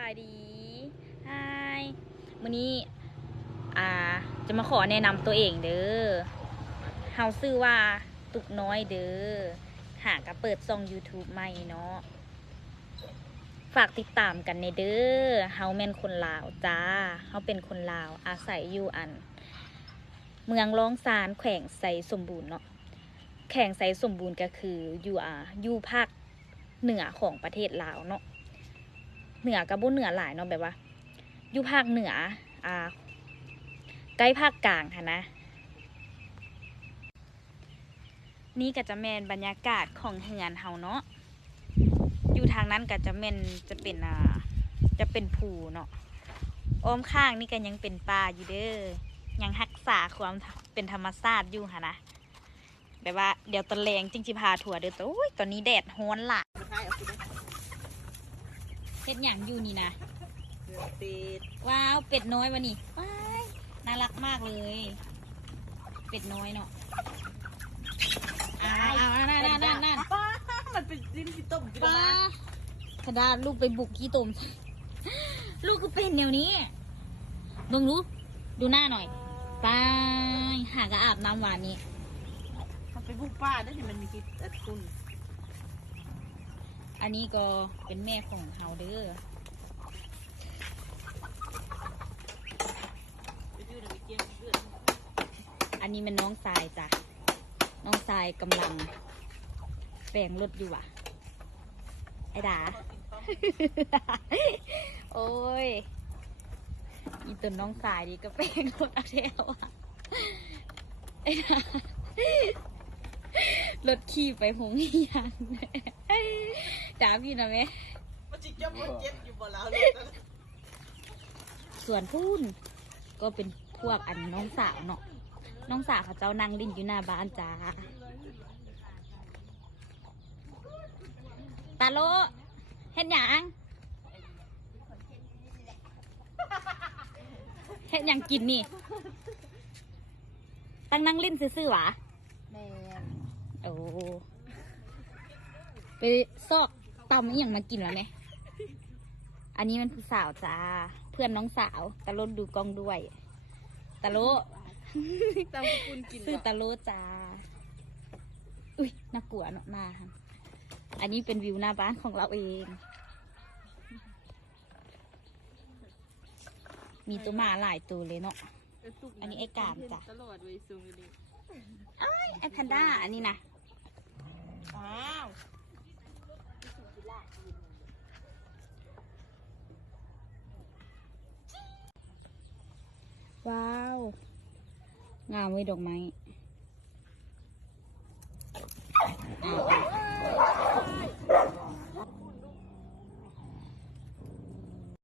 บายดีไฮมื้อนี้จะมาขอแนะนำตัวเองเด้อเฮาชื่อว่าตุกน้อยเด้อหากะเปิดช่อง YouTube ใหม่เนาะฝากติดตามกันในเด้อเฮาแม่นคนลาวจ้าเฮาเป็นคนลาวอาศัยอยู่เมืองร้องซานแขวงไสสมบูรณ์เนาะแขวงไสสมบูรณ์ก็คืออยู่ภาคเหนือของประเทศลาวเนาะเหนือกับบ่เหนือหลายเนาะแบบว่าอยู่ภาคเหนือใกล้ภาคกลางค่ะนะนี่ก็จะแม่นบรรยากาศของเฮือนเฮาเนาะอยู่ทางนั้นก็จะเป็นภูเนาะอ้อมข้างนี่ก็ยังเป็นป่าอยู่เด้อยังรักษาความเป็นธรรมชาติอยู่ค่ะนะแบบว่าเดี๋ยวตะแลงจริงๆพาถั่วเด้อตัวตอนนี้แดดร้อนล่ะเฮ็ดหยังอยู่นี่นะเป็ดว้าวเป็ดน้อยวะนี่ว้ายน่ารักมากเลยเป็ดน้อยเนาะนั่นป้ามันเป็นดินที่ต้มกิน ป้า มา ขดาลูกไปบุกขี้ตุ่มลูกก็เป็นแนวนี้ลองดูหน้าหน่อยไปหากระอาบน้ำหวานนี้ มันเป็นบุกป้าได้ที่มันมีกี่คุณ อันนี้ก็เป็นแม่ของเฮาเด้ออันนี้มันน้องทรายจ้ะน้องทรายกำลังแปลงรถอยู่อ่ะไอ้ดา โอ้ยอีตัวน้องทรายดีก็แปลงรถเอาแล้วอ่ะไอ้ดารถขี่ไปหงยันด่าพี่นะแม่ มันจิเจ็บมันเจ็บอยู่บ่แล้ว ส่วนพูนก็เป็นพวกน้องสาวเนาะน้องสาวเขาเจ้านั่งลิ้นอยู่หน้าบ้านจ้าตาโลเฮ็ดหยังเฮ็ดหยังกินนี่ตั้งนั่งลิ้นซื่อๆหวะ แม่ โอ้ไปซอกตำอหย่างมากินวะเนี่ยอันนี้มันผู้สาวจ้าเพื่อนน้องสาวตาโลดูกล้องด้วยตาโล ตามคุณกิน ซื้อตาโลจ้าอุ้ยน่ากลัวเนาะหน้าค่ะอันนี้เป็นวิวหน้าบ้านของเราเอง มีตัวหมาหลายตัวเลยเนาะอันนี้ไอ้กามจ้ะ ตลอดเว้ยซูมดิ ไอ้แพนด้าอันนี้นะ อ้าว ว้าว งามไว้ดอกไม้